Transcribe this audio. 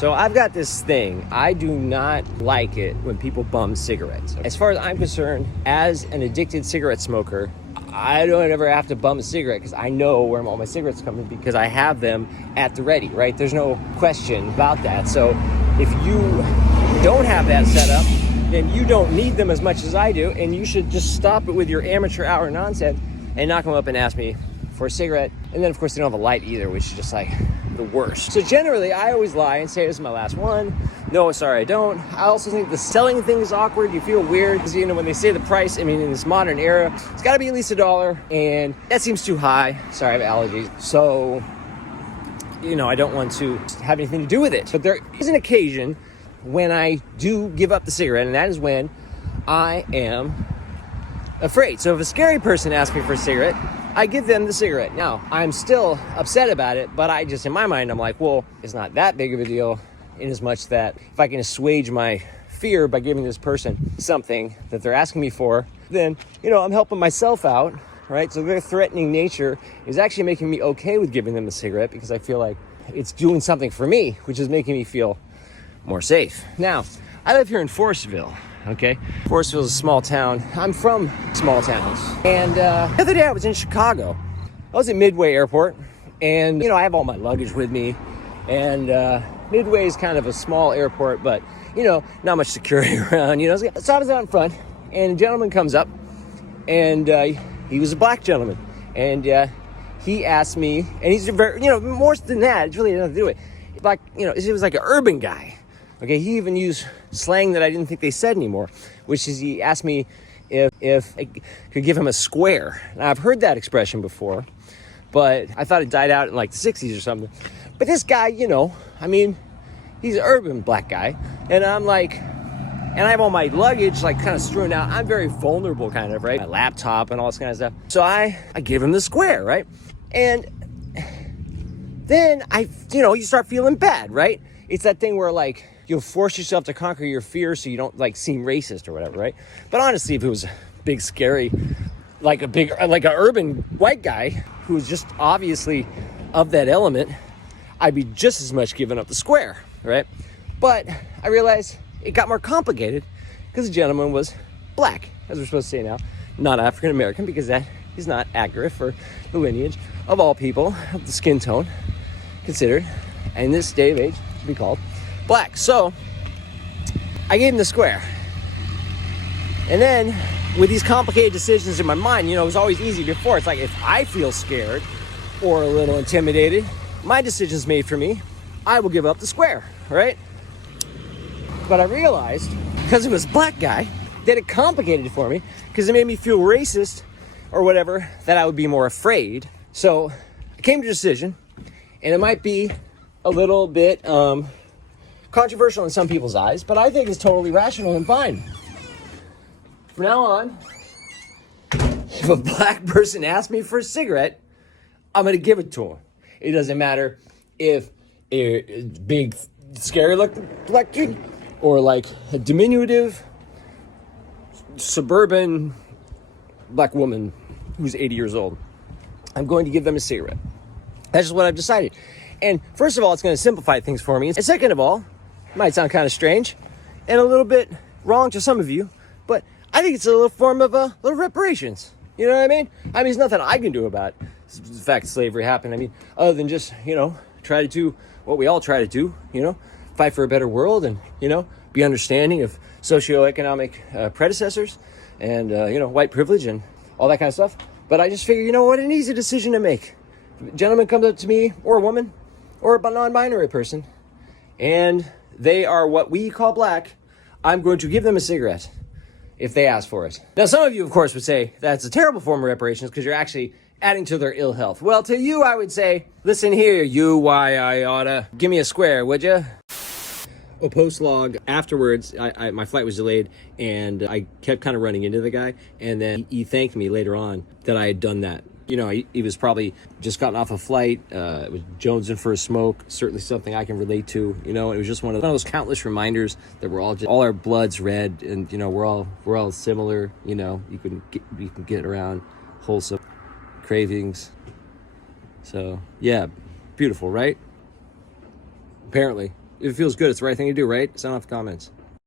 So I've got this thing. I do not like it when people bum cigarettes. As far as I'm concerned, as an addicted cigarette smoker, I don't ever have to bum a cigarette because I know where all my cigarettes come from because I have them at the ready, right? There's no question about that. So if you don't have that set up, then you don't need them as much as I do, and you should just stop it with your amateur hour nonsense and not come up and ask me for a cigarette. And then of course they don't have a light either, which is just like the worst. So generally I always lie and say this is my last one. No, sorry, I don't. I also think the selling thing is awkward. You feel weird because, you know, when they say the price, I mean, in this modern era, it's got to be at least $1, and that seems too high. Sorry, I have allergies. So, you know, I don't want to have anything to do with it. But there is an occasion when I do give up the cigarette, and that is when I am afraid. So if a scary person asks me for a cigarette, I give them the cigarette. Now, I'm still upset about it, but I just, in my mind, I'm like, well, it's not that big of a deal, in as much that if I can assuage my fear by giving this person something that they're asking me for, then, you know, I'm helping myself out, right? So their threatening nature is actually making me okay with giving them the cigarette because I feel like it's doing something for me, which is making me feel more safe. Now, I live here in Forestville, okay? Forestville is a small town. I'm from small towns. And the other day I was in Chicago. I was at Midway Airport, and, you know, I have all my luggage with me, and Midway is kind of a small airport, but, you know, not much security around, you know. So I was out in front, and a gentleman comes up, and he was a black gentleman. And he asked me, and he's very, you know, more than that, it's really nothing to do with it. Like, you know, he was like an urban guy. Okay, he even used slang that I didn't think they said anymore, which is he asked me if I could give him a square. Now, I've heard that expression before, but I thought it died out in like the 60s or something. But this guy, you know, I mean, he's an urban black guy, and I'm like, and I have all my luggage like kind of strewn out. I'm very vulnerable kind of, right? My laptop and all this kind of stuff. So I give him the square, right? And then you start feeling bad, right? It's that thing where like, you'll force yourself to conquer your fear so you don't like seem racist or whatever, right? But honestly, if it was a big, scary, like an urban white guy who was just obviously of that element, I'd be just as much giving up the square, right? But I realized it got more complicated because the gentleman was black, as we're supposed to say now, not African American, because that is not accurate for the lineage of all people of the skin tone considered, and in this day of age, to be called black. So I gave him the square. And then with these complicated decisions in my mind, you know, it was always easy before. It's like if I feel scared or a little intimidated, my decision's made for me, I will give up the square, right? But I realized, because it was a black guy, that it complicated it for me because it made me feel racist or whatever, that I would be more afraid. So I came to a decision, and it might be a little bit controversial in some people's eyes, but I think it's totally rational and fine. From now on, if a black person asks me for a cigarette, I'm going to give it to him. It doesn't matter if a big, scary looking black kid or like a diminutive suburban black woman who's 80 years old. I'm going to give them a cigarette. That's just what I've decided. And first of all, it's going to simplify things for me. And second of all, it might sound kind of strange and a little bit wrong to some of you, but I think it's a little form of a little reparations. You know what I mean? I mean, there's nothing I can do about the fact slavery happened. I mean, other than just, you know, try to do what we all try to do, you know, fight for a better world and, you know, be understanding of socioeconomic predecessors and, you know, white privilege and all that kind of stuff. But I just figure, you know what, an easy decision to make. If a gentleman comes up to me, or a woman, or a non-binary person, and they are what we call black, I'm going to give them a cigarette if they ask for it. Now, some of you, of course, would say that's a terrible form of reparations because you're actually adding to their ill health. Well, to you, I would say, listen here, you why I oughta, give me a square, would you? A post log afterwards, my flight was delayed, and I kept kind of running into the guy, and then he thanked me later on that I had done that. You know, he was probably just gotten off a flight, was jonesing for a smoke, certainly something I can relate to, you know. It was just one of those countless reminders that we're all our blood's red, and, you know, we're all similar, you know. You can get around wholesome cravings. So, yeah, beautiful, right? Apparently. If it feels good, it's the right thing to do, right? Sound off the comments.